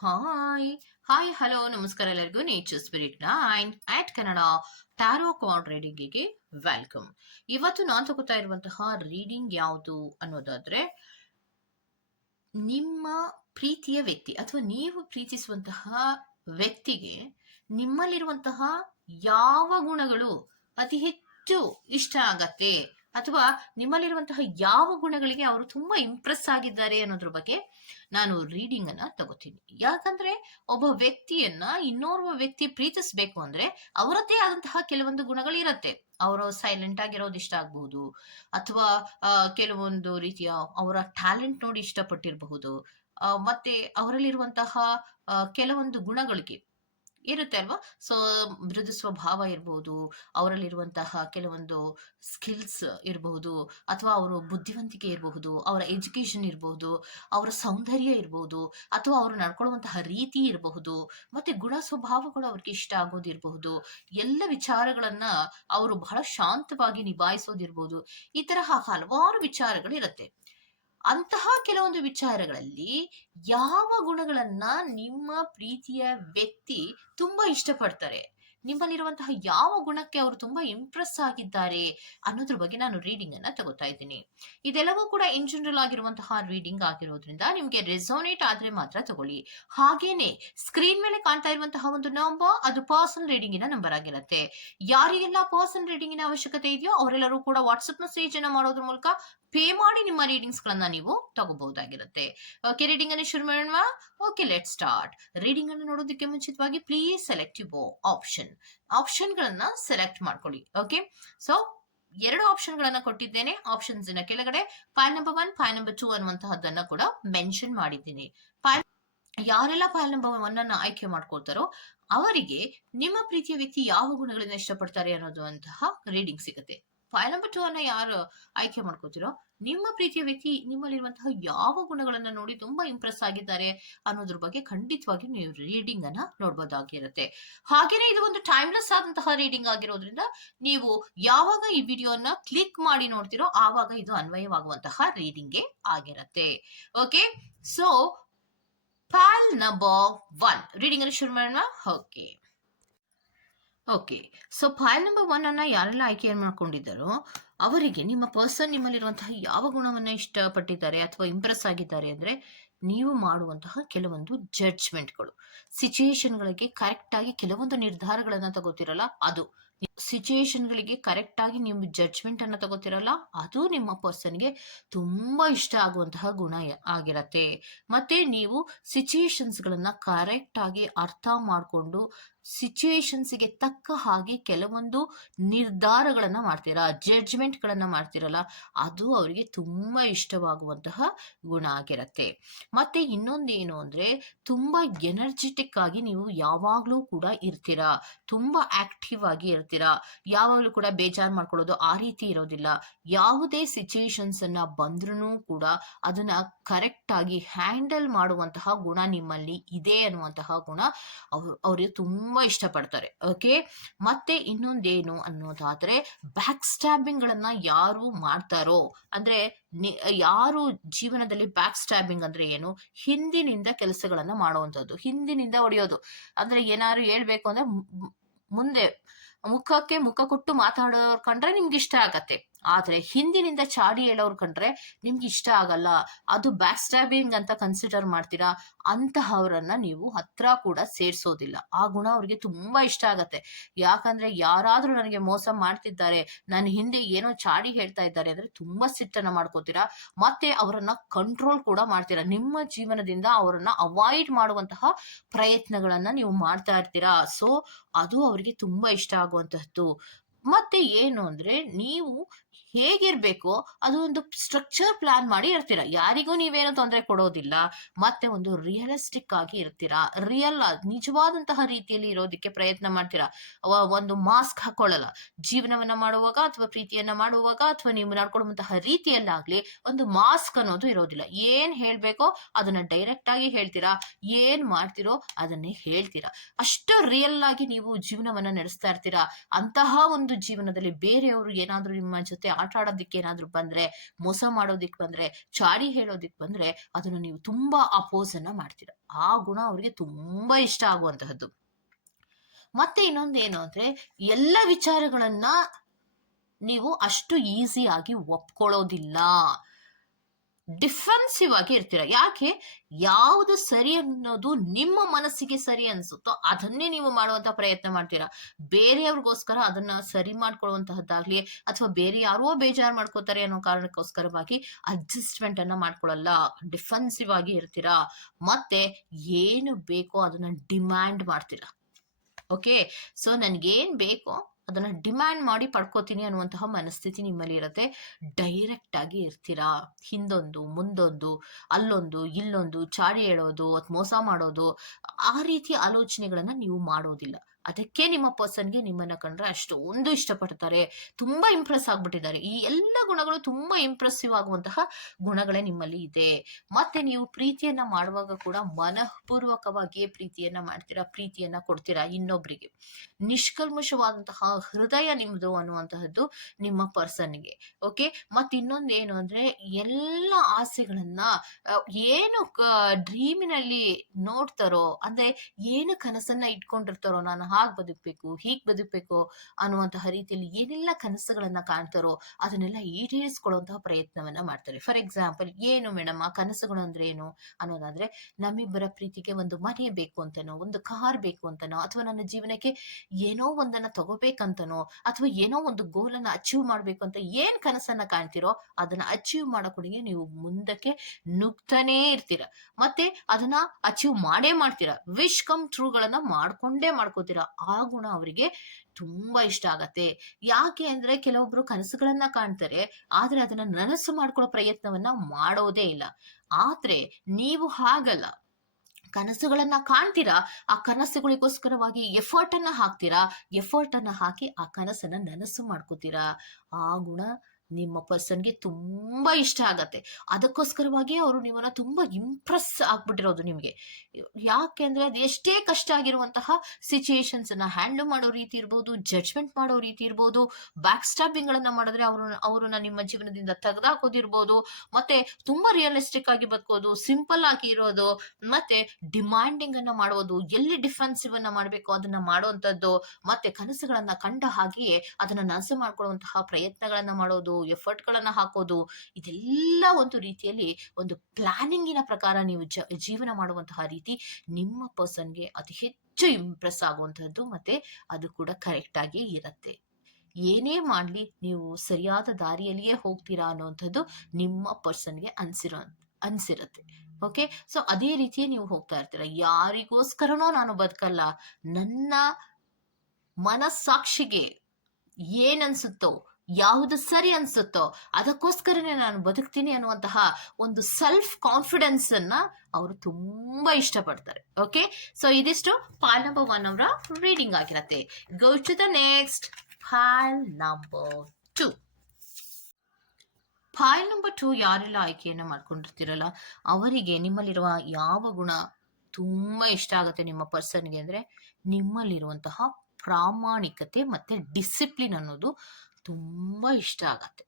Hi hi hello ನಮಸ್ಕಾರ ಎಲ್ಲರಿಗೂ nature spirit nine ಆಟ್ Kannada tarot card ರೀಡಿಂಗಿಗೆ welcome. ಇವತ್ತು ನಾನು ತಗೋತಾ ಇರುವಂತಹ ರೀಡಿಂಗ್ ಯಾವುದು ಅನ್ನೋದಾದ್ರೆ, ನಿಮ್ಮ ಪ್ರೀತಿಯ ವ್ಯಕ್ತಿ ಅಥವಾ ನೀವು ಪ್ರೀತಿಸುವಂತಹ ವ್ಯಕ್ತಿಗೆ ನಿಮ್ಮಲ್ಲಿರುವಂತಹ ಯಾವ ಗುಣಗಳು ಅತಿ ಹೆಚ್ಚು ಇಷ್ಟ ಆಗತ್ತೆ, ಅಥವಾ ನಿಮ್ಮಲ್ಲಿರುವಂತಹ ಯಾವ ಗುಣಗಳಿಗೆ ಅವರು ತುಂಬಾ ಇಂಪ್ರೆಸ್ ಆಗಿದ್ದಾರೆ ಅನ್ನೋದ್ರ ಬಗ್ಗೆ ನಾನು ರೀಡಿಂಗ್ ಅನ್ನ ತಗೋತೀನಿ. ಯಾಕಂದ್ರೆ ಒಬ್ಬ ವ್ಯಕ್ತಿಯನ್ನ ಇನ್ನೋರ್ವ ವ್ಯಕ್ತಿ ಪ್ರೀತಿಸ್ಬೇಕು ಅಂದ್ರೆ ಅವರದ್ದೇ ಆದಂತಹ ಕೆಲವೊಂದು ಗುಣಗಳು ಇರತ್ತೆ. ಅವರು ಸೈಲೆಂಟ್ ಆಗಿರೋದು ಇಷ್ಟ ಆಗಬಹುದು, ಅಥವಾ ಕೆಲವೊಂದು ರೀತಿಯ ಅವರ ಟ್ಯಾಲೆಂಟ್ ನೋಡಿ ಇಷ್ಟಪಟ್ಟಿರಬಹುದು. ಮತ್ತೆ ಅವರಲ್ಲಿರುವಂತಹ ಕೆಲವೊಂದು ಗುಣಗಳಿಗೆ ಇರುತ್ತೆ ಅಲ್ವಾ. ಸೊ ಮೃದು ಸ್ವಭಾವ ಇರಬಹುದು, ಅವರಲ್ಲಿರುವಂತಹ ಕೆಲವೊಂದು ಸ್ಕಿಲ್ಸ್ ಇರಬಹುದು, ಅಥವಾ ಅವರ ಬುದ್ಧಿವಂತಿಕೆ ಇರಬಹುದು, ಅವರ ಎಜುಕೇಶನ್ ಇರಬಹುದು, ಅವರ ಸೌಂದರ್ಯ ಇರಬಹುದು, ಅಥವಾ ಅವರು ನಡ್ಕೊಳ್ಳುವಂತಹ ರೀತಿ ಇರಬಹುದು, ಮತ್ತೆ ಗುಣ ಸ್ವಭಾವಗಳು ಅವ್ರಿಗೆ ಇಷ್ಟ ಆಗೋದಿರಬಹುದು. ಎಲ್ಲ ವಿಚಾರಗಳನ್ನ ಅವರು ಬಹಳ ಶಾಂತವಾಗಿ ನಿಭಾಯಿಸೋದಿರ್ಬೋದು. ಈ ತರಹ ಹಲವಾರು ವಿಚಾರಗಳು ಇರುತ್ತೆ. ಅಂತಹ ಕೆಲವೊಂದು ವಿಚಾರಗಳಲ್ಲಿ ಯಾವ ಗುಣಗಳನ್ನ ನಿಮ್ಮ ಪ್ರೀತಿಯ ವ್ಯಕ್ತಿ ತುಂಬಾ ಇಷ್ಟಪಡ್ತಾರೆ, ನಿಮ್ಮಲ್ಲಿರುವಂತಹ ಯಾವ ಗುಣಕ್ಕೆ ಅವರು ತುಂಬಾ ಇಂಪ್ರೆಸ್ ಆಗಿದ್ದಾರೆ ಅನ್ನೋದ್ರ ಬಗ್ಗೆ ನಾನು ರೀಡಿಂಗ್ ಅನ್ನ ತಗೋತಾ ಇದ್ದೀನಿ. ಇದೆಲ್ಲವೂ ಕೂಡ ಇನ್ ಜನರಲ್ ಆಗಿರುವಂತಹ ರೀಡಿಂಗ್ ಆಗಿರೋದ್ರಿಂದ ನಿಮ್ಗೆ ರೆಸೋನೇಟ್ ಆದ್ರೆ ಮಾತ್ರ ತಗೊಳ್ಳಿ. ಹಾಗೇನೆ ಸ್ಕ್ರೀನ್ ಮೇಲೆ ಕಾಣ್ತಾ ಇರುವಂತಹ ಒಂದು ನಂಬರ್, ಅದು ಪರ್ಸನಲ್ ರೀಡಿಂಗಿನ ನಂಬರ್ ಆಗಿರುತ್ತೆ. ಯಾರಿಗೆಲ್ಲ ಪರ್ಸನಲ್ ರೀಡಿಂಗಿನ ಅವಶ್ಯಕತೆ ಇದೆಯೋ ಅವರೆಲ್ಲರೂ ಕೂಡ ವಾಟ್ಸ್ಆಪ್ ಮೆಸೇಜ್ ಅನ್ನ ಮಾಡೋದ್ರ ಮೂಲಕ ಪೇ ಮಾಡಿ ನಿಮ್ಮ ರೀಡಿಂಗ್ಸ್ ಗಳನ್ನ ನೀವು ತಗೋಬಹುದಾಗಿರುತ್ತೆ. ಓಕೆ, ರೀಡಿಂಗ್ ಅನ್ನು ಶುರು ಮಾಡೋಣ. Okay, let start. ರೀಡಿಂಗ್ ಅನ್ನು ನೋಡೋದಕ್ಕೆ ಮುಂಚಿತವಾಗಿ ಪ್ಲೀಸ್ ಸೆಲೆಕ್ಟ್ ಯುವ ಆಪ್ಷನ್ ಗಳನ್ನ ಸೆಲೆಕ್ಟ್ ಮಾಡ್ಕೊಳ್ಳಿ. ಓಕೆ, ಸೊ ಎರಡು ಆಪ್ಷನ್ ಗಳನ್ನ ಕೊಟ್ಟಿದ್ದೇನೆ. ಆಪ್ಷನ್ಸ್ ನ ಕೆಳಗಡೆ ಫೈಲ್ ನಂಬರ್ 1, ಫೈಲ್ ನಂಬರ್ 2 ಅನ್ನುವಂತಹದ್ದನ್ನ ಕೂಡ ಮೆನ್ಷನ್ ಮಾಡಿದ್ದೀನಿ. ಯಾರೆಲ್ಲ ಫೈಲ್ ನಂಬರ್ 1 ಅನ್ನ ಆಯ್ಕೆ ಮಾಡ್ಕೊಳ್ತಾರೋ ಅವರಿಗೆ ನಿಮ್ಮ ಪ್ರೀತಿಯ ವ್ಯಕ್ತಿ ಯಾವ ಗುಣಗಳನ್ನ ಇಷ್ಟಪಡ್ತಾರೆ ಅನ್ನೋದಂತಹ ರೀಡಿಂಗ್ ಸಿಗುತ್ತೆ. ಫೈಲ್ ನಂಬರ್ 2 ಅನ್ನ ಯಾರು ಆಯ್ಕೆ ಮಾಡ್ಕೋತಿರೋ ನಿಮ್ಮ ಪ್ರೀತಿಯ ವ್ಯಕ್ತಿ ನಿಮ್ಮಲ್ಲಿರುವಂತಹ ಯಾವ ಗುಣಗಳನ್ನ ನೋಡಿ ತುಂಬಾ ಇಂಪ್ರೆಸ್ ಆಗಿದ್ದಾರೆ ಅನ್ನೋದ್ರ ಬಗ್ಗೆ ಖಂಡಿತವಾಗಿ ನೀವು ರೀಡಿಂಗ್ ಅನ್ನ ನೋಡ್ಬೋದಾಗಿರುತ್ತೆ. ಹಾಗೇನೆ ಇದು ಒಂದು ಟೈಮ್ಲೆಸ್ ಆದಂತಹ ರೀಡಿಂಗ್ ಆಗಿರೋದ್ರಿಂದ ನೀವು ಯಾವಾಗ ಈ ವಿಡಿಯೋನ ಕ್ಲಿಕ್ ಮಾಡಿ ನೋಡ್ತಿರೋ ಆವಾಗ ಇದು ಅನ್ವಯವಾಗುವಂತಹ ರೀಡಿಂಗ್ ಆಗಿರುತ್ತೆ. Okay, so file number 1 reading ಅನ್ನು ಶುರು ಮಾಡೋಣ. ಓಕೆ, ಸೊ ಫೈಲ್ ನಂಬರ್ 1 ಅನ್ನ ಯಾರೆಲ್ಲ ಆಯ್ಕೆ ಮಾಡ್ಕೊಂಡಿದ್ದಾರೋ ಅವರಿಗೆ ನಿಮ್ಮ ಪರ್ಸನ್ ನಿಮ್ಮಲ್ಲಿರುವಂತಹ ಯಾವ ಗುಣವನ್ನ ಇಷ್ಟಪಟ್ಟಿದ್ದಾರೆ ಅಥವಾ ಇಂಪ್ರೆಸ್ ಆಗಿದ್ದಾರೆ ಅಂದ್ರೆ, ನೀವು ಮಾಡುವಂತಹ ಕೆಲವೊಂದು ಜಡ್ಜ್ಮೆಂಟ್ಗಳು, ಸಿಚುಯೇಷನ್ಗಳಿಗೆ ಕರೆಕ್ಟ್ ಆಗಿ ಕೆಲವೊಂದು ನಿರ್ಧಾರಗಳನ್ನ ತಗೋತಿರಲ್ಲ ಅದು, ಸಿಚುಯೇಷನ್ಗಳಿಗೆ ಕರೆಕ್ಟ್ ಆಗಿ ನೀವು ಜಡ್ಜ್ಮೆಂಟ್ ಅನ್ನ ತಗೋತಿರಲ್ಲ ಅದು ನಿಮ್ಮ ಪರ್ಸನ್ಗೆ ತುಂಬಾ ಇಷ್ಟ ಆಗುವಂತಹ ಗುಣ ಆಗಿರತ್ತೆ. ಮತ್ತೆ ನೀವು ಸಿಚುಯೇಷನ್ಸ್ ಗಳನ್ನ ಕರೆಕ್ಟ್ ಆಗಿ ಅರ್ಥ ಮಾಡಿಕೊಂಡು ಸಿಚುಯೇಷನ್ಸ್ಗೆ ತಕ್ಕ ಹಾಗೆ ಕೆಲವೊಂದು ನಿರ್ಧಾರಗಳನ್ನ ಮಾಡ್ತೀರಾ, ಜಡ್ಜ್ಮೆಂಟ್ ಗಳನ್ನ ಮಾಡ್ತಿರಲ್ಲ ಅದು ಅವರಿಗೆ ತುಂಬಾ ಇಷ್ಟವಾಗುವಂತಹ ಗುಣ ಆಗಿರತ್ತೆ. ಮತ್ತೆ ಇನ್ನೊಂದೇನು ಅಂದ್ರೆ, ತುಂಬಾ ಎನರ್ಜೆಟಿಕ್ ಆಗಿ ನೀವು ಯಾವಾಗ್ಲೂ ಕೂಡ ಇರ್ತೀರಾ, ತುಂಬಾ ಆಕ್ಟಿವ್ ಆಗಿ ಇರ್ತೀರಾ, ಯಾವಾಗ್ಲೂ ಕೂಡ ಬೇಜಾರ್ ಮಾಡ್ಕೊಳ್ಳೋದು ಆ ರೀತಿ ಇರೋದಿಲ್ಲ. ಯಾವುದೇ ಸಿಚುಯೇಷನ್ಸ್ ಅನ್ನ ಬಂದ್ರೂ ಕೂಡ ಅದನ್ನ ಕರೆಕ್ಟ್ ಆಗಿ ಹ್ಯಾಂಡಲ್ ಮಾಡುವಂತಹ ಗುಣ ನಿಮ್ಮಲ್ಲಿ ಇದೆ ಅನ್ನುವಂತಹ ಗುಣ ಅವ್ರಿಗೆ ತುಂಬಾ ಇಷ್ಟಪಡ್ತಾರೆ. ಓಕೆ, ಮತ್ತೆ ಇನ್ನೊಂದೇನು ಅನ್ನೋದಾದ್ರೆ, ಬ್ಯಾಕ್ ಸ್ಟ್ಯಾಬಿಂಗ್ ಗಳನ್ನ ಯಾರು ಮಾಡ್ತಾರೋ ಅಂದ್ರೆ, ಯಾರು ಜೀವನದಲ್ಲಿ ಬ್ಯಾಕ್ ಸ್ಟ್ಯಾಬಿಂಗ್ ಅಂದ್ರೆ ಏನು, ಹಿಂದಿನಿಂದ ಕೆಲಸಗಳನ್ನ ಮಾಡುವಂತದ್ದು, ಹಿಂದಿನಿಂದ ಹೊಡೆಯೋದು ಅಂದ್ರೆ, ಏನಾದ್ರು ಹೇಳ್ಬೇಕು ಅಂದ್ರೆ ಮುಂದೆ ಮುಖಕ್ಕೆ ಮುಖ ಕೊಟ್ಟು ಮಾತಾಡೋರ್ ಕಂಡ್ರೆ ನಿಮ್ಗೆ ಇಷ್ಟ ಆಗತ್ತೆ, ಆದ್ರೆ ಹಿಂದಿನಿಂದ ಚಾಡಿ ಹೇಳೋರ್ ಕಂಡ್ರೆ ನಿಮ್ಗೆ ಇಷ್ಟ ಆಗಲ್ಲ. ಅದು ಬ್ಯಾಕ್ ಸ್ಟ್ಯಾಬಿಂಗ್ ಅಂತ ಕನ್ಸಿಡರ್ ಮಾಡ್ತೀರಾ. ಅಂತಹವರನ್ನ ನೀವು ಹತ್ರ ಕೂಡ ಸೇರ್ಸೋದಿಲ್ಲ. ಆ ಗುಣ ಅವ್ರಿಗೆ ತುಂಬಾ ಇಷ್ಟ ಆಗತ್ತೆ. ಯಾಕಂದ್ರೆ ಯಾರಾದ್ರೂ ನನಗೆ ಮೋಸ ಮಾಡ್ತಿದ್ದಾರೆ, ನನ್ನ ಹಿಂದೆ ಏನೋ ಚಾಡಿ ಹೇಳ್ತಾ ಇದ್ದಾರೆ ಅಂದ್ರೆ ತುಂಬಾ ಸಿಟ್ಟನ್ನ ಮಾಡ್ಕೋತೀರಾ. ಮತ್ತೆ ಅವರನ್ನ ಕಂಟ್ರೋಲ್ ಕೂಡ ಮಾಡ್ತೀರಾ. ನಿಮ್ಮ ಜೀವನದಿಂದ ಅವರನ್ನ ಅವಾಯ್ಡ್ ಮಾಡುವಂತಹ ಪ್ರಯತ್ನಗಳನ್ನ ನೀವು ಮಾಡ್ತಾ ಇರ್ತೀರಾ. ಸೊ ಅದು ಅವರಿಗೆ ತುಂಬಾ ಇಷ್ಟ ಆಗುವಂತಹದ್ದು. ಮತ್ತೆ ಏನು ಅಂದ್ರೆ, ನೀವು ಹೇಗಿರ್ಬೇಕೋ ಅದು ಒಂದು ಸ್ಟ್ರಕ್ಚರ್ ಪ್ಲಾನ್ ಮಾಡಿ ಇರ್ತೀರಾ, ಯಾರಿಗೂ ನೀವೇನು ತೊಂದರೆ ಕೊಡೋದಿಲ್ಲ. ಮತ್ತೆ ಒಂದು ರಿಯಲಿಸ್ಟಿಕ್ ಆಗಿ ಇರ್ತೀರಾ, ನಿಜವಾದಂತಹ ರೀತಿಯಲ್ಲಿ ಇರೋದಕ್ಕೆ ಪ್ರಯತ್ನ ಮಾಡ್ತೀರಾ. ಒಂದು ಮಾಸ್ಕ್ ಹಾಕೊಳ್ಳಲ್ಲ. ಜೀವನವನ್ನ ಮಾಡುವಾಗ ಅಥವಾ ಪ್ರೀತಿಯನ್ನ ಮಾಡುವಾಗ ಅಥವಾ ನೀವು ನಡ್ಕೊಳ್ಳುವಂತಹ ರೀತಿಯಲ್ಲಾಗ್ಲಿ ಒಂದು ಮಾಸ್ಕ್ ಅನ್ನೋದು ಇರೋದಿಲ್ಲ. ಏನ್ ಹೇಳ್ಬೇಕೋ ಅದನ್ನ ಡೈರೆಕ್ಟ್ ಆಗಿ ಹೇಳ್ತೀರಾ, ಏನ್ ಮಾಡ್ತಿರೋ ಅದನ್ನೇ ಹೇಳ್ತೀರಾ. ಅಷ್ಟು ರಿಯಲ್ ಆಗಿ ನೀವು ಜೀವನವನ್ನ ನಡೆಸ್ತಾ ಇರ್ತೀರಾ. ಅಂತಹ ಒಂದು ಜೀವನದಲ್ಲಿ ಬೇರೆಯವರು ಏನಾದ್ರೂ ನಿಮ್ಮ ಜೊತೆ ಆಟ ಆಡೋದಿಕ್ಕೆ ಏನಾದ್ರು ಬಂದ್ರೆ, ಮೋಸ ಮಾಡೋದಿಕ್ ಬಂದ್ರೆ, ಚಾಡಿ ಹೇಳೋದಿಕ್ ಬಂದ್ರೆ ಅದನ್ನು ನೀವು ತುಂಬಾ ಅಪೋಸ್ ಅನ್ನ ಮಾಡ್ತೀರಾ. ಆ ಗುಣ ಅವ್ರಿಗೆ ತುಂಬಾ ಇಷ್ಟ ಆಗುವಂತಹದ್ದು. ಮತ್ತೆ ಇನ್ನೊಂದೇನು ಅಂದ್ರೆ, ಎಲ್ಲ ವಿಚಾರಗಳನ್ನ ನೀವು ಅಷ್ಟು ಈಸಿಯಾಗಿ ಒಪ್ಕೊಳ್ಳೋದಿಲ್ಲ. ಡಿಫೆನ್ಸಿವ್ ಆಗಿ ಇರ್ತೀರ. ಯಾಕೆ? ಯಾವುದು ಸರಿ ಅನ್ನೋದು ನಿಮ್ಮ ಮನಸ್ಸಿಗೆ ಸರಿ ಅನ್ಸುತ್ತೋ ಅದನ್ನೇ ನೀವು ಮಾಡುವಂತ ಪ್ರಯತ್ನ ಮಾಡ್ತೀರಾ. ಬೇರೆಯವ್ರಿಗೋಸ್ಕರ ಅದನ್ನ ಸರಿ ಮಾಡ್ಕೊಳ್ಳುವಂತಹದ್ದಾಗ್ಲಿ, ಅಥವಾ ಬೇರೆ ಯಾರೋ ಬೇಜಾರು ಮಾಡ್ಕೋತಾರೆ ಅನ್ನೋ ಕಾರಣಕ್ಕೋಸ್ಕರವಾಗಿ ಅಡ್ಜಸ್ಟ್ಮೆಂಟ್ ಅನ್ನ ಮಾಡ್ಕೊಳ್ಳಲ್ಲ. ಡಿಫೆನ್ಸಿವ್ ಆಗಿ ಇರ್ತೀರಾ. ಮತ್ತೆ ಏನು ಬೇಕೋ ಅದನ್ನ ಡಿಮ್ಯಾಂಡ್ ಮಾಡ್ತೀರಾ. ಓಕೆ, ಸೊ ನನ್ಗೇನ್ ಬೇಕೋ ಅದನ್ನ ಡಿಮ್ಯಾಂಡ್ ಮಾಡಿ ಪಡ್ಕೋತೀನಿ ಅನ್ನುವಂತಹ ಮನಸ್ಥಿತಿ ನಿಮ್ಮಲ್ಲಿ ಇರುತ್ತೆ. ಡೈರೆಕ್ಟ್ ಆಗಿ ಇರ್ತೀರಾ. ಹಿಂದೊಂದು ಮುಂದೊಂದು, ಅಲ್ಲೊಂದು ಇಲ್ಲೊಂದು, ಚಾಡಿ ಹೇಳೋದು ಅಥವಾ ಮೋಸ ಮಾಡೋದು, ಆ ರೀತಿಯ ಆಲೋಚನೆಗಳನ್ನ ನೀವು ಮಾಡೋದಿಲ್ಲ. ಅದಕ್ಕೆ ನಿಮ್ಮ ಪರ್ಸನ್ಗೆ ನಿಮ್ಮನ್ನ ಕಂಡ್ರೆ ಅಷ್ಟೊಂದು ಇಷ್ಟಪಡ್ತಾರೆ, ತುಂಬಾ ಇಂಪ್ರೆಸ್ ಆಗ್ಬಿಟ್ಟಿದ್ದಾರೆ. ಈ ಎಲ್ಲ ಗುಣಗಳು ತುಂಬಾ ಇಂಪ್ರೆಸಿವ್ ಆಗುವಂತಹ ಗುಣಗಳೇ ನಿಮ್ಮಲ್ಲಿ ಇದೆ. ಮತ್ತೆ ನೀವು ಪ್ರೀತಿಯನ್ನ ಮಾಡುವಾಗ ಕೂಡ ಮನಃಪೂರ್ವಕವಾಗಿಯೇ ಪ್ರೀತಿಯನ್ನ ಮಾಡ್ತೀರಾ, ಪ್ರೀತಿಯನ್ನ ಕೊಡ್ತೀರಾ ಇನ್ನೊಬ್ರಿಗೆ. ನಿಷ್ಕಲ್ಮಶವಾದಂತಹ ಹೃದಯ ನಿಮ್ದು ಅನ್ನುವಂತಹದ್ದು ನಿಮ್ಮ ಪರ್ಸನ್ಗೆ. ಓಕೆ, ಮತ್ ಇನ್ನೊಂದು ಏನು ಅಂದ್ರೆ, ಎಲ್ಲ ಆಸೆಗಳನ್ನ ಏನು ಡ್ರೀಮಿನಲ್ಲಿ ನೋಡ್ತಾರೋ, ಅಂದ್ರೆ ಏನು ಕನಸನ್ನ ಇಟ್ಕೊಂಡಿರ್ತಾರೋ, ನಾನು ಹಾಗ್ ಬದುಕ್ಬೇಕು, ಹೀಗ್ ಬದುಕ್ಬೇಕು ಅನ್ನುವಂತಹ ರೀತಿಯಲ್ಲಿ ಏನೆಲ್ಲ ಕನಸುಗಳನ್ನ ಕಾಣ್ತಾರೋ ಅದನ್ನೆಲ್ಲ ಈಡೇರಿಸ್ಕೊಳ್ಳುವಂತಹ ಪ್ರಯತ್ನವನ್ನ ಮಾಡ್ತಾರೆ. ಫಾರ್ ಎಕ್ಸಾಂಪಲ್, ಏನು ಮೇಡಮ್ ಆ ಕನಸುಗಳು ಅಂದ್ರೆ ಏನು ಅನ್ನೋದಾದ್ರೆ, ನಮ್ಮಿಬ್ಬರ ಪ್ರೀತಿಗೆ ಒಂದು ಮನೆ ಬೇಕು ಅಂತನೋ, ಒಂದು ಕಾರ್ ಬೇಕು ಅಂತನೋ, ಅಥವಾ ನನ್ನ ಜೀವನಕ್ಕೆ ಏನೋ ಒಂದನ್ನ ತಗೋಬೇಕಂತನೋ, ಅಥವಾ ಏನೋ ಒಂದು ಗೋಲ್ ಅನ್ನ ಅಚೀವ್ ಮಾಡ್ಬೇಕು ಅಂತ ಏನ್ ಕನಸನ್ನ ಕಾಣ್ತಿರೋ ಅದನ್ನ ಅಚೀವ್ ಮಾಡೋ ಕಡೆಗೆ ನೀವು ಮುಂದಕ್ಕೆ ನುಗ್ತಾನೇ ಇರ್ತೀರ. ಮತ್ತೆ ಅದನ್ನ ಅಚೀವ್ ಮಾಡೇ ಮಾಡ್ತೀರಾ. ವಿಶ್ ಕಮ್ ಟ್ರೂ ಗಳನ್ನ ಮಾಡ್ಕೊಂಡೇ ಮಾಡ್ಕೋತೀರಾ. ಆ ಗುಣ ಅವರಿಗೆ ತುಂಬಾ ಇಷ್ಟ ಆಗತ್ತೆ. ಯಾಕೆ ಅಂದ್ರೆ, ಕೆಲವೊಬ್ರು ಕನಸುಗಳನ್ನ ಕಾಣ್ತಾರೆ, ಆದ್ರೆ ಅದನ್ನ ನನಸು ಮಾಡ್ಕೊಳ್ಳೋ ಪ್ರಯತ್ನವನ್ನ ಮಾಡೋದೇ ಇಲ್ಲ. ಆದ್ರೆ ನೀವು ಹಾಗಲ್ಲ. ಕನಸುಗಳನ್ನ ಕಾಣ್ತೀರಾ, ಆ ಕನಸುಗಳಿಗೋಸ್ಕರವಾಗಿ ಎಫರ್ಟ್ ಅನ್ನ ಹಾಕ್ತೀರಾ, ಎಫರ್ಟ್ ಅನ್ನ ಹಾಕಿ ಆ ಕನಸನ್ನ ನನಸು ಮಾಡ್ಕೋತೀರಾ. ಆ ಗುಣ ನಿಮ್ಮ ಪರ್ಸನ್ಗೆ ತುಂಬಾ ಇಷ್ಟ ಆಗತ್ತೆ. ಅದಕ್ಕೋಸ್ಕರವಾಗಿ ಅವರು ನಿಮ್ಮನ್ನ ತುಂಬಾ ಇಂಪ್ರೆಸ್ ಆಗ್ಬಿಟ್ಟಿರೋದು ನಿಮ್ಗೆ. ಯಾಕೆಂದ್ರೆ ಅದು ಎಷ್ಟೇ ಕಷ್ಟ ಆಗಿರುವಂತಹ ಸಿಚುಯೇಷನ್ಸ್ ಅನ್ನ ಹ್ಯಾಂಡಲ್ ಮಾಡೋ ರೀತಿ ಇರ್ಬೋದು, ಜಡ್ಜ್ಮೆಂಟ್ ಮಾಡೋ ರೀತಿ ಇರ್ಬೋದು, ಬ್ಯಾಕ್ ಸ್ಟಾಬಿಂಗ್ ಗಳನ್ನ ಮಾಡಿದ್ರೆ ಅವ್ರನ್ನ ನಿಮ್ಮ ಜೀವನದಿಂದ ತೆಗೆದಾಕೋದಿರ್ಬೋದು, ಮತ್ತೆ ತುಂಬಾ ರಿಯಲಿಸ್ಟಿಕ್ ಆಗಿ ಬದುಕೋದು, ಸಿಂಪಲ್ ಆಗಿ ಇರೋದು, ಮತ್ತೆ ಡಿಮ್ಯಾಂಡಿಂಗ್ ಅನ್ನ ಮಾಡೋದು, ಎಲ್ಲಿ ಡಿಫೆನ್ಸಿವ್ ಅನ್ನ ಮಾಡ್ಬೇಕು ಅದನ್ನ ಮಾಡುವಂತದ್ದು, ಮತ್ತೆ ಕನಸುಗಳನ್ನ ಕಂಡ ಹಾಗೆಯೇ ಅದನ್ನ ನನಸು ಮಾಡ್ಕೊಳ್ಳುವಂತಹ ಪ್ರಯತ್ನಗಳನ್ನ ಮಾಡೋದು, ಎಫರ್ಟ್ ಗಳನ್ನ ಹಾಕೋದು, ಇದೆಲ್ಲ ಒಂದು ರೀತಿಯಲ್ಲಿ ಒಂದು ಪ್ಲಾನಿಂಗಿನ ಪ್ರಕಾರ ನೀವು ಜೀವನ ಮಾಡುವಂತಹ ರೀತಿ ನಿಮ್ಮ ಪರ್ಸನ್ಗೆ ಅತಿ ಹೆಚ್ಚು ಇಂಪ್ರೆಸ್ ಆಗುವಂತಹದ್ದು. ಮತ್ತೆ ಅದು ಕೂಡ ಕರೆಕ್ಟ್ ಆಗಿ ಇರತ್ತೆ. ಏನೇ ಮಾಡ್ಲಿ ನೀವು ಸರಿಯಾದ ದಾರಿಯಲ್ಲಿಯೇ ಹೋಗ್ತೀರಾ ಅನ್ನುವಂಥದ್ದು ನಿಮ್ಮ ಪರ್ಸನ್ಗೆ ಅನ್ಸಿರತ್ತೆ. ಓಕೆ, ಸೊ ಅದೇ ರೀತಿಯೇ ನೀವು ಹೋಗ್ತಾ ಇರ್ತೀರ. ಯಾರಿಗೋಸ್ಕರನೋ ನಾನು ಬದುಕಲ್ಲ, ನನ್ನ ಮನಸ್ಸಾಕ್ಷಿಗೆ ಏನನ್ಸುತ್ತೋ, ಯಾವುದು ಸರಿ ಅನ್ಸುತ್ತೋ ಅದಕ್ಕೋಸ್ಕರನೇ ನಾನು ಬದುಕ್ತೀನಿ ಅನ್ನುವಂತಹ ಒಂದು ಸೆಲ್ಫ್ ಕಾನ್ಫಿಡೆನ್ಸ್ ಅನ್ನ ಅವರು ತುಂಬಾ ಇಷ್ಟಪಡ್ತಾರೆ. ಓಕೆ, ಸೊ ಇದಿಷ್ಟು ಫೈಲ್ ನಂಬರ್ 1 ಅವರ ರೀಡಿಂಗ್ ಆಗಿರತ್ತೆ. Go to the next file number 2. File number 2 ಯಾರೆಲ್ಲ ಆಯ್ಕೆಯನ್ನ ಮಾಡ್ಕೊಂಡಿರ್ತೀರಲ್ಲ, ಅವರಿಗೆ ನಿಮ್ಮಲ್ಲಿರುವ ಯಾವ ಗುಣ ತುಂಬಾ ಇಷ್ಟ ಆಗುತ್ತೆ ನಿಮ್ಮ ಪರ್ಸನ್ಗೆ ಅಂದ್ರೆ, ನಿಮ್ಮಲ್ಲಿರುವಂತಹ ಪ್ರಾಮಾಣಿಕತೆ ಮತ್ತೆ ಡಿಸಿಪ್ಲಿನ್ ಅನ್ನೋದು ತುಂಬಾ ಇಷ್ಟ ಆಗತ್ತೆ.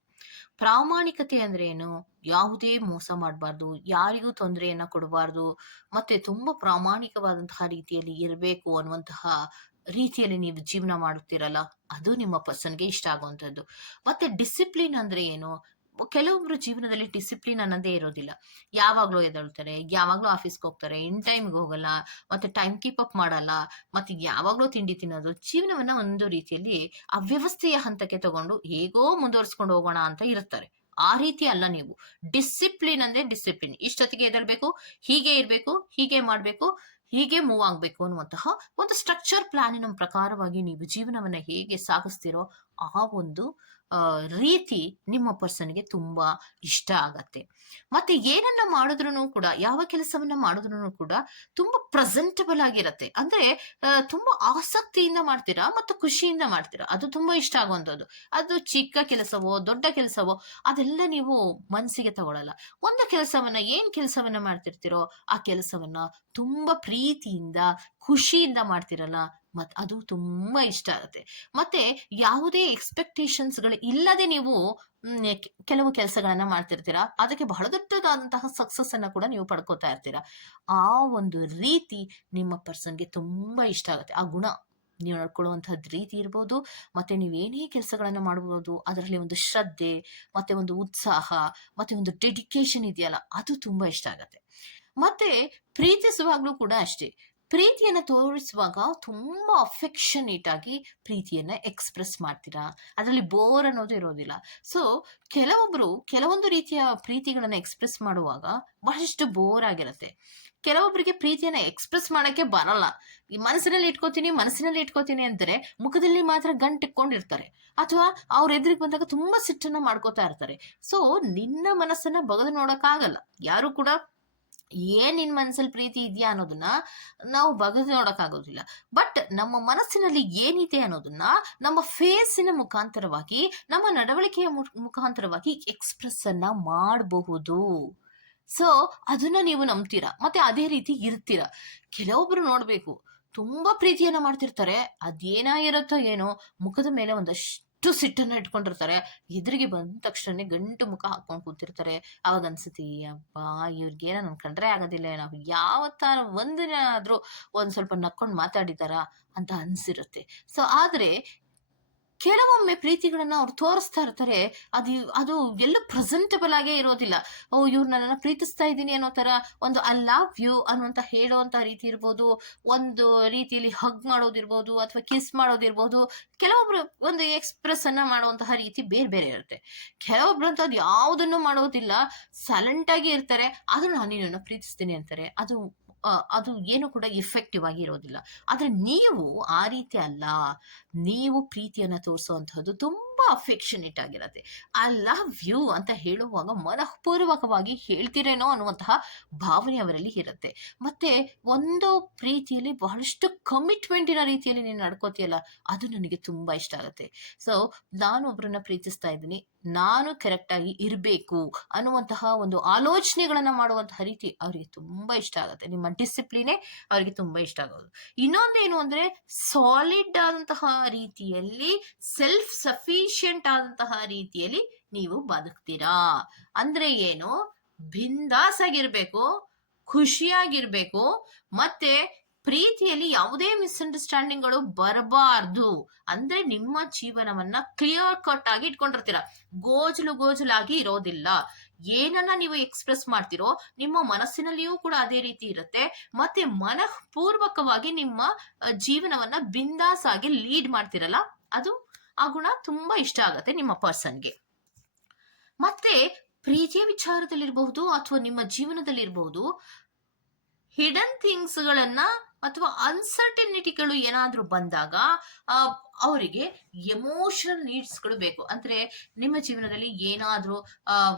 ಪ್ರಾಮಾಣಿಕತೆ ಅಂದ್ರೆ ಏನು? ಯಾವುದೇ ಮೋಸ ಮಾಡಬಾರ್ದು, ಯಾರಿಗೂ ತೊಂದರೆಯನ್ನ ಕೊಡಬಾರ್ದು, ಮತ್ತೆ ತುಂಬಾ ಪ್ರಾಮಾಣಿಕವಾದಂತಹ ರೀತಿಯಲ್ಲಿ ಇರಬೇಕು ಅನ್ನುವಂತಹ ರೀತಿಯಲ್ಲಿ ನೀವು ಜೀವನ ಮಾಡುತ್ತೀರಲ್ಲ, ಅದು ನಿಮ್ಮ ಪರ್ಸನ್ಗೆ ಇಷ್ಟ ಆಗುವಂಥದ್ದು. ಮತ್ತೆ ಡಿಸಿಪ್ಲಿನ್ ಅಂದ್ರೆ ಏನು? ಕೆಲವೊಬ್ರು ಜೀವನದಲ್ಲಿ ಡಿಸಿಪ್ಲಿನ್ ಅನ್ನೋದೇ ಇರೋದಿಲ್ಲ. ಯಾವಾಗ್ಲೂ ಎದ್ದೇಳ್ತಾರೆ, ಯಾವಾಗ್ಲೂ ಆಫೀಸ್ಗೆ ಹೋಗ್ತಾರೆ, ಇನ್ ಟೈಮ್ಗೆ ಹೋಗಲ್ಲ, ಮತ್ತೆ ಟೈಮ್ ಕೀಪ್ ಅಪ್ ಮಾಡಲ್ಲ, ಮತ್ತೆ ಯಾವಾಗ್ಲೂ ತಿಂಡಿ ತಿನ್ನೋದು, ಜೀವನವನ್ನ ಒಂದು ರೀತಿಯಲ್ಲಿ ಅವ್ಯವಸ್ಥೆಯ ಹಂತಕ್ಕೆ ತಗೊಂಡು ಹೇಗೋ ಮುಂದುವರ್ಸ್ಕೊಂಡು ಹೋಗೋಣ ಅಂತ ಇರ್ತಾರೆ. ಆ ರೀತಿ ಅಲ್ಲ ನೀವು. ಡಿಸಿಪ್ಲಿನ್ ಅಂದ್ರೆ ಡಿಸಿಪ್ಲಿನ್. ಇಷ್ಟೊತ್ತಿಗೆ ಎದ್ದೇಳ್ಬೇಕು, ಹೀಗೆ ಇರ್ಬೇಕು, ಹೀಗೆ ಮಾಡ್ಬೇಕು, ಹೀಗೆ ಮೂವ್ ಆಗ್ಬೇಕು ಅನ್ನುವಂತಹ ಒಂದು ಸ್ಟ್ರಕ್ಚರ್ ಪ್ಲಾನಿನ ಪ್ರಕಾರವಾಗಿ ನೀವು ಜೀವನವನ್ನ ಹೇಗೆ ಸಾಗಿಸ್ತಿರೋ ಆ ಒಂದು ರೀತಿ ನಿಮ್ಮ ಪರ್ಸನ್ಗೆ ತುಂಬಾ ಇಷ್ಟ ಆಗತ್ತೆ. ಮತ್ತೆ ಏನನ್ನ ಮಾಡಿದ್ರು ಕೂಡ, ಯಾವ ಕೆಲಸವನ್ನ ಮಾಡಿದ್ರು ಕೂಡ ತುಂಬಾ ಪ್ರೆಸೆಂಟಬಲ್ ಆಗಿರತ್ತೆ. ಅಂದ್ರೆ ತುಂಬಾ ಆಸಕ್ತಿಯಿಂದ ಮಾಡ್ತೀರಾ ಮತ್ತು ಖುಷಿಯಿಂದ ಮಾಡ್ತೀರಾ. ಅದು ತುಂಬಾ ಇಷ್ಟ ಆಗುವಂಥದ್ದು. ಅದು ಚಿಕ್ಕ ಕೆಲಸವೋ ದೊಡ್ಡ ಕೆಲಸವೋ ಅದೆಲ್ಲ ನೀವು ಮನಸ್ಸಿಗೆ ತಗೊಳಲ್ಲ. ಒಂದು ಕೆಲಸವನ್ನ, ಏನ್ ಕೆಲಸವನ್ನ ಮಾಡ್ತಿರ್ತೀರೋ ಆ ಕೆಲಸವನ್ನ ತುಂಬಾ ಪ್ರೀತಿಯಿಂದ ಖುಷಿಯಿಂದ ಮಾಡ್ತಿರಲ್ಲ, ಅದು ತುಂಬಾ ಇಷ್ಟ ಆಗುತ್ತೆ. ಮತ್ತೆ ಯಾವುದೇ ಎಕ್ಸ್ಪೆಕ್ಟೇಷನ್ಸ್ಗಳು ಇಲ್ಲದೆ ನೀವು ಕೆಲವು ಕೆಲಸಗಳನ್ನ ಮಾಡ್ತಿರ್ತೀರಾ, ಅದಕ್ಕೆ ಬಹಳ ದೊಡ್ಡದಾದಂತಹ ಸಕ್ಸಸ್ ಅನ್ನ ಕೂಡ ನೀವು ಪಡ್ಕೋತಾ ಇರ್ತೀರಾ. ಆ ಒಂದು ರೀತಿ ನಿಮ್ಮ ಪರ್ಸನ್ಗೆ ತುಂಬಾ ಇಷ್ಟ ಆಗುತ್ತೆ. ಆ ಗುಣ, ನೀವು ನಡ್ಕೊಳ್ಳುವಂತಹದ್ದು ರೀತಿ ಇರ್ಬೋದು, ಮತ್ತೆ ನೀವೇನೇ ಕೆಲಸಗಳನ್ನ ಮಾಡ್ಬೋದು, ಅದರಲ್ಲಿ ಒಂದು ಶ್ರದ್ಧೆ, ಮತ್ತೆ ಒಂದು ಉತ್ಸಾಹ, ಮತ್ತೆ ಒಂದು ಡೆಡಿಕೇಶನ್ ಇದೆಯಲ್ಲ, ಅದು ತುಂಬಾ ಇಷ್ಟ ಆಗತ್ತೆ. ಮತ್ತೆ ಪ್ರೀತಿಸುವಾಗ್ಲೂ ಕೂಡ ಅಷ್ಟೇ, ಪ್ರೀತಿಯನ್ನ ತೋರಿಸುವಾಗ ತುಂಬಾ ಅಫೆಕ್ಷನೇಟ್ ಆಗಿ ಪ್ರೀತಿಯನ್ನ ಎಕ್ಸ್‌ಪ್ರೆಸ್ ಮಾಡ್ತೀರಾ. ಅದರಲ್ಲಿ ಬೋರ್ ಅನ್ನೋದು ಇರೋದಿಲ್ಲ. ಸೊ, ಕೆಲವೊಂದು ರೀತಿಯ ಪ್ರೀತಿಗಳನ್ನ ಎಕ್ಸ್‌ಪ್ರೆಸ್ ಮಾಡುವಾಗ ಬಹಳಷ್ಟು ಬೋರ್ ಆಗಿರುತ್ತೆ. ಕೆಲವೊಬ್ಬರಿಗೆ ಪ್ರೀತಿಯನ್ನ ಎಕ್ಸ್‌ಪ್ರೆಸ್ ಮಾಡಕ್ಕೆ ಬರಲ್ಲ. ಈ ಮನಸ್ಸಿನಲ್ಲಿ ಇಟ್ಕೋತೀನಿ ಅಂತಾರೆ, ಮುಖದಲ್ಲಿ ಮಾತ್ರ ಗಂಟಿಕ್ಕೊಂಡಿರ್ತಾರೆ. ಅಥವಾ ಅವ್ರ ಎದುರಿಗೆ ಬಂದಾಗ ತುಂಬಾ ಸಿಟ್ಟನ್ನ ಮಾಡ್ಕೋತಾ ಇರ್ತಾರೆ. ಸೊ, ನಿನ್ನ ಮನಸ್ಸನ್ನ ಬಗೆದು ನೋಡಕ್ಕಾಗಲ್ಲ. ಯಾರು ಕೂಡ ಏನ್ ನಿನ್ ಮನಸ್ಸಲ್ಲಿ ಪ್ರೀತಿ ಇದೆಯಾ ಅನ್ನೋದನ್ನ ನಾವು ಬಗೆದು ನೋಡಕ್ಕಾಗೋದಿಲ್ಲ. ಬಟ್ ನಮ್ಮ ಮನಸ್ಸಿನಲ್ಲಿ ಏನಿದೆ ಅನ್ನೋದನ್ನ ನಮ್ಮ ಫೇಸಿನ ಮುಖಾಂತರವಾಗಿ, ನಮ್ಮ ನಡವಳಿಕೆಯ ಮುಖಾಂತರವಾಗಿ ಎಕ್ಸ್‌ಪ್ರೆಸ್ ಅನ್ನ ಮಾಡಬಹುದು. ಸೊ, ಅದನ್ನ ನೀವು ನಂಬ್ತೀರಾ, ಮತ್ತೆ ಅದೇ ರೀತಿ ಇರ್ತೀರಾ. ಕೆಲವೊಬ್ರು ನೋಡ್ಬೇಕು, ತುಂಬಾ ಪ್ರೀತಿಯನ್ನ ಮಾಡ್ತಿರ್ತಾರೆ, ಅದೇನಾಗಿರುತ್ತೋ ಏನೋ, ಮುಖದ ಮೇಲೆ ಒಂದಷ್ಟು ಸಿಟ್ಟನ್ನ ಇಟ್ಕೊಂಡಿರ್ತಾರೆ. ಎದುರಿಗೆ ಬಂದ ತಕ್ಷಣ ಗಂಟು ಮುಖ ಹಾಕೊಂಡು ಕೂತಿರ್ತಾರೆ. ಅವಾಗ ಅನ್ಸುತ್ತೆ, ಅಬ್ಬಾ ಇವ್ರಿಗೇನ ನನ್ ಕಂಡ್ರೆ ಆಗೋದಿಲ್ಲ, ನಾವು ಯಾವತ್ತಾರ ಒಂದಿನ ಆದ್ರೂ ಒಂದ್ ಸ್ವಲ್ಪ ನಕ್ಕೊಂಡು ಮಾತಾಡಿದಾರ ಅಂತ ಅನ್ಸಿರುತ್ತೆ. ಸೊ, ಆದ್ರೆ ಕೆಲವೊಮ್ಮೆ ಪ್ರೀತಿಗಳನ್ನ ಅವ್ರು ತೋರಿಸ್ತಾ ಇರ್ತಾರೆ, ಅದು ಎಲ್ಲ ಪ್ರೆಸೆಂಟಬಲ್ ಆಗೇ ಇರೋದಿಲ್ಲ. ಇವ್ರು ನನ್ನನ್ನ ಪ್ರೀತಿಸ್ತಾ ಇದ್ದೀನಿ ಅನ್ನೋ ತರ ಒಂದು ಐ ಲವ್ ಯು ಅನ್ನುವಂತ ಹೇಳುವಂತ ರೀತಿ ಇರ್ಬೋದು, ಒಂದು ರೀತಿಯಲ್ಲಿ ಹಗ್ ಮಾಡೋದಿರ್ಬೋದು, ಅಥವಾ ಕಿಸ್ ಮಾಡೋದಿರ್ಬೋದು. ಕೆಲವೊಬ್ರು ಒಂದು ಎಕ್ಸ್‌ಪ್ರೆಸ್ ಅನ್ನ ಮಾಡುವಂತಹ ರೀತಿ ಬೇರೆ ಬೇರೆ ಇರುತ್ತೆ. ಕೆಲವೊಬ್ರು ಅಂತ ಅದು ಯಾವುದನ್ನು ಮಾಡೋದಿಲ್ಲ, ಸೈಲೆಂಟ್ ಆಗಿ ಇರ್ತಾರೆ, ಆದ್ರೂ ನಾನು ನಿನ್ನನ್ನ ಪ್ರೀತಿಸ್ತೀನಿ ಅಂತಾರೆ. ಅದು ಏನು ಕೂಡ ಎಫೆಕ್ಟಿವ್ ಆಗಿ ಇರೋದಿಲ್ಲ. ಆದ್ರೆ ನೀವು ಆ ರೀತಿ ಅಲ್ಲ. ನೀವು ಪ್ರೀತಿಯನ್ನ ತೋರಿಸುವಂತಹದ್ದು ತುಂಬಾ ಅಫೆಕ್ಷನೇಟ್ ಆಗಿರತ್ತೆ. ಐ ಲವ್ ಯು ಅಂತ ಹೇಳುವಾಗ ಮನಃಪೂರ್ವಕವಾಗಿ ಹೇಳ್ತಿರೇನೋ ಅನ್ನುವಂತಹ ಭಾವನೆ ಅವರಲ್ಲಿ ಇರುತ್ತೆ. ಮತ್ತೆ ಒಂದು ಪ್ರೀತಿಯಲ್ಲಿ ಬಹಳಷ್ಟು ಕಮಿಟ್ಮೆಂಟಿನ ರೀತಿಯಲ್ಲಿ ನೀನು ನಡ್ಕೋತೀಯಲ್ಲ, ಅದು ನನಗೆ ತುಂಬಾ ಇಷ್ಟ ಆಗುತ್ತೆ. ಸೊ, ನಾನು ಒಬ್ಬರನ್ನ ಪ್ರೀತಿಸ್ತಾ ಇದ್ದೀನಿ, ನಾನು ಕರೆಕ್ಟ್ ಆಗಿ ಇರಬೇಕು ಅನ್ನುವಂತಹ ಒಂದು ಆಲೋಚನೆಗಳನ್ನ ಮಾಡುವಂತಹ ರೀತಿ ಅವರಿಗೆ ತುಂಬಾ ಇಷ್ಟ ಆಗುತ್ತೆ. ನಿಮ್ಮ ಡಿಸಿಪ್ಲಿನೇ ಅವರಿಗೆ ತುಂಬಾ ಇಷ್ಟ ಆಗೋದು. ಇನ್ನೊಂದೇನು ಅಂದ್ರೆ, ಸಾಲಿಡ್ ಆದಂತಹ ರೀತಿಯಲ್ಲಿ, ಸೆಲ್ಫ್ ಸಫಿಶಿಯಂಟ್ ಆದಂತಹ ರೀತಿಯಲ್ಲಿ ನೀವು ಬದುಕ್ತೀರಾ. ಅಂದ್ರೆ ಏನು, ಬಿಂದಾಸ್ ಆಗಿರ್ಬೇಕು, ಖುಷಿಯಾಗಿರ್ಬೇಕು, ಮತ್ತೆ ಪ್ರೀತಿಯಲ್ಲಿ ಯಾವುದೇ ಮಿಸ್ಅಂಡರ್ಸ್ಟ್ಯಾಂಡಿಂಗ್ಗಳು ಬರಬಾರ್ದು. ಅಂದ್ರೆ ನಿಮ್ಮ ಜೀವನವನ್ನ ಕ್ಲಿಯರ್ ಕಟ್ ಆಗಿ ಇಟ್ಕೊಂಡಿರ್ತೀರ, ಗೋಜಲಾಗಿ ಇರೋದಿಲ್ಲ. ಏನನ್ನ ನೀವು ಎಕ್ಸ್‌ಪ್ರೆಸ್ ಮಾಡ್ತಿರೋ, ನಿಮ್ಮ ಮನಸ್ಸಿನಲ್ಲಿಯೂ ಕೂಡ ಅದೇ ರೀತಿ ಇರುತ್ತೆ. ಮತ್ತೆ ಮನಃಪೂರ್ವಕವಾಗಿ ನಿಮ್ಮ ಜೀವನವನ್ನ ಬಿಂದಾಸ್ ಆಗಿ ಲೀಡ್ ಮಾಡ್ತಿರಲ್ಲ, ಆ ಗುಣ ತುಂಬಾ ಇಷ್ಟ ಆಗತ್ತೆ ನಿಮ್ಮ ಪರ್ಸನ್ಗೆ. ಮತ್ತೆ ಪ್ರೀತಿಯ ವಿಚಾರದಲ್ಲಿರಬಹುದು ಅಥವಾ ನಿಮ್ಮ ಜೀವನದಲ್ಲಿರಬಹುದು, ಹಿಡನ್ ಥಿಂಗ್ಸ್ ಗಳನ್ನ ಅಥವಾ ಅನ್ಸರ್ಟನಿಟಿಗಳು ಏನಾದ್ರೂ ಬಂದಾಗ ಅವರಿಗೆ ಎಮೋಷನಲ್ ನೀಡ್ಸ್ಗಳು ಬೇಕು. ಅಂದ್ರೆ ನಿಮ್ಮ ಜೀವನದಲ್ಲಿ ಏನಾದ್ರೂ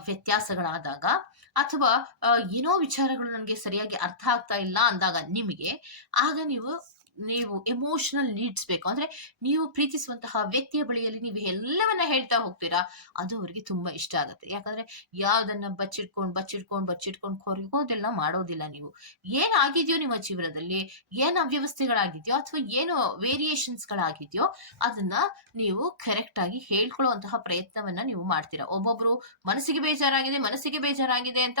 ವ್ಯತ್ಯಾಸಗಳಾದಾಗ, ಅಥವಾ ಏನೋ ವಿಚಾರಗಳು ನನಗೆ ಸರಿಯಾಗಿ ಅರ್ಥ ಆಗ್ತಾ ಇಲ್ಲ ಅಂದಾಗ ನಿಮಗೆ, ಆಗ ನೀವು ಎಮೋಷನಲ್ ನೀಡ್ಸ್ ಬೇಕು. ಅಂದ್ರೆ ನೀವು ಪ್ರೀತಿಸುವಂತಹ ವ್ಯಕ್ತಿಯ ಬಳಿಯಲ್ಲಿ ನೀವು ಎಲ್ಲವನ್ನ ಹೇಳ್ತಾ ಹೋಗ್ತೀರಾ, ಅದು ಅವರಿಗೆ ತುಂಬಾ ಇಷ್ಟ ಆಗುತ್ತೆ. ಯಾಕಂದ್ರೆ ಯಾವ್ದನ್ನ ಬಚ್ಚಿಟ್ಕೊಂಡು ಕೊರಗೋದಿಲ್ಲ, ಮಾಡೋದಿಲ್ಲ. ನೀವು ಏನಾಗಿದೆಯೋ ನಿಮ್ಮ ಜೀವನದಲ್ಲಿ, ಏನ್ ಅವ್ಯವಸ್ಥೆಗಳಾಗಿದೆಯೋ ಅಥವಾ ಏನೋ ವೇರಿಯೇಷನ್ಸ್ ಗಳಾಗಿದೆಯೋ, ಅದನ್ನ ನೀವು ಕರೆಕ್ಟ್ ಆಗಿ ಹೇಳ್ಕೊಳ್ಳುವಂತಹ ಪ್ರಯತ್ನವನ್ನ ನೀವು ಮಾಡ್ತೀರಾ. ಒಬ್ಬೊಬ್ರು ಮನಸ್ಸಿಗೆ ಬೇಜಾರಾಗಿದೆ ಅಂತ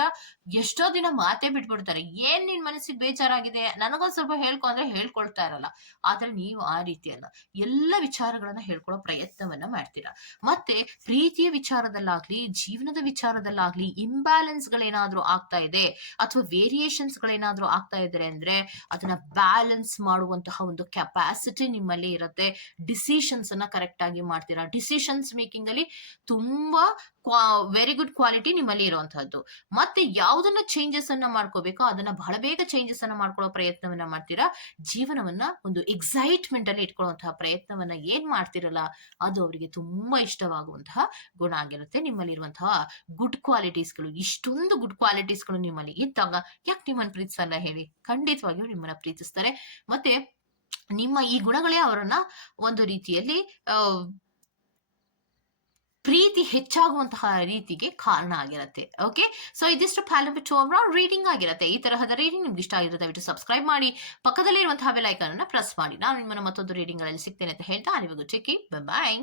ಎಷ್ಟೋ ದಿನ ಮಾತೇ ಬಿಟ್ಬಿಡ್ತಾರೆ. ಏನ್ ನಿನ್ ಮನಸ್ಸಿಗೆ ಬೇಜಾರಾಗಿದೆ, ನನಗೊಂದ್ ಸ್ವಲ್ಪ ಹೇಳ್ಕೊ ಅಂದ್ರೆ ಹೇಳ್ಕೊಳ್ತಾ ಇರಲ್ಲ. ಆದ್ರೆ ನೀವು ಆ ರೀತಿ ಅಲ್ಲ, ಎಲ್ಲ ವಿಚಾರಗಳನ್ನ ಹೇಳ್ಕೊಳ್ಳೋ ಪ್ರಯತ್ನವನ್ನ ಮಾಡ್ತೀರಾ. ಮತ್ತೆ ಪ್ರೀತಿಯ ವಿಚಾರದಲ್ಲಾಗ್ಲಿ, ಜೀವನದ ವಿಚಾರದಲ್ಲಾಗ್ಲಿ ಇಂಬ್ಯಾಲೆನ್ಸ್ ಗಳೇನಾದ್ರೂ ಆಗ್ತಾ ಇದೆ, ಅಥವಾ ವೇರಿಯೇಷನ್ಸ್ ಗಳೇನಾದ್ರೂ ಆಗ್ತಾ ಇದ್ರೆ ಅಂದ್ರೆ, ಅದನ್ನ ಬ್ಯಾಲೆನ್ಸ್ ಮಾಡುವಂತಹ ಒಂದು ಕೆಪಾಸಿಟಿ ನಿಮ್ಮಲ್ಲಿ ಇರುತ್ತೆ. ಡಿಸಿಷನ್ಸ್ ಅನ್ನ ಕರೆಕ್ಟ್ ಆಗಿ ಮಾಡ್ತೀರಾ. ಡಿಸಿಷನ್ಸ್ ಮೇಕಿಂಗ್ ಅಲ್ಲಿ ತುಂಬಾ ವೆರಿ ಗುಡ್ ಕ್ವಾಲಿಟಿ ನಿಮ್ಮಲ್ಲಿ ಇರುವಂತಹದ್ದು. ಮತ್ತೆ ಯಾವುದನ್ನ ಚೇಂಜಸ್ ಅನ್ನ ಮಾಡ್ಕೋಬೇಕೋ ಅದನ್ನ ಬಹಳ ಬೇಗ ಚೇಂಜಸ್ ಅನ್ನ ಮಾಡ್ಕೊಳ್ಳೋ ಪ್ರಯತ್ನವನ್ನ ಮಾಡ್ತೀರಾ. ಜೀವನವನ್ನ ಒಂದು ಎಕ್ಸೈಟ್ಮೆಂಟ್ ಅಲ್ಲಿ ಇಟ್ಕೊಳ್ಳುವಂತಹ ಪ್ರಯತ್ನವನ್ನ ಏನ್ ಮಾಡ್ತಿರಲ್ಲ, ಅದು ಅವರಿಗೆ ತುಂಬಾ ಇಷ್ಟವಾಗುವಂತಹ ಗುಣ ಆಗಿರುತ್ತೆ. ನಿಮ್ಮಲ್ಲಿರುವಂತಹ ಗುಡ್ ಕ್ವಾಲಿಟೀಸ್ಗಳು, ಇಷ್ಟೊಂದು ಗುಡ್ ಕ್ವಾಲಿಟೀಸ್ಗಳು ನಿಮ್ಮಲ್ಲಿ ಇದ್ದಾಗ ಯಾಕೆ ನಿಮ್ಮನ್ನ ಪ್ರೀತಿಸಲ್ಲ ಹೇಳಿ? ಖಂಡಿತವಾಗಿಯೂ ನಿಮ್ಮನ್ನ ಪ್ರೀತಿಸ್ತಾರೆ. ಮತ್ತೆ ನಿಮ್ಮ ಈ ಗುಣಗಳೇ ಅವರನ್ನ ಒಂದು ರೀತಿಯಲ್ಲಿ ಪ್ರೀತಿ ಹೆಚ್ಚಾಗುವಂತಹ ರೀತಿಗೆ ಕಾರಣ ಆಗಿರುತ್ತೆ. ಓಕೆ, ಸೊ ಇದಿಷ್ಟು ಪ್ಯಾಲಂಬಿ 2 ಅವರ್ ರೀಡಿಂಗ್ ಆಗಿರುತ್ತೆ. ಈ ತರಹದ ರೀಡಿಂಗ್ ನಿಮ್ಗೆ ಇಷ್ಟ ಆಗಿರುತ್ತೆ ದಯವಿಟ್ಟು ಸಬ್ಸ್ಕ್ರೈಬ್ ಮಾಡಿ, ಪಕ್ಕದಲ್ಲಿರುವಂತಹ ಬೆಲ್ ಐಕಾನ್ ಅನ್ನು ಪ್ರೆಸ್ ಮಾಡಿ. ನಾನು ನಿಮ್ಮನ್ನು ಮತ್ತೊಂದು ರೀಡಿಂಗ್ ಗಳಲ್ಲಿ ಸಿಗ್ತೇನೆ ಅಂತ ಹೇಳ್ತಾ ಅಲ್ಲಿವರೆಗೂ ಟೇಕ್ ಕೇರ್, ಬೈ ಬಾಯ್.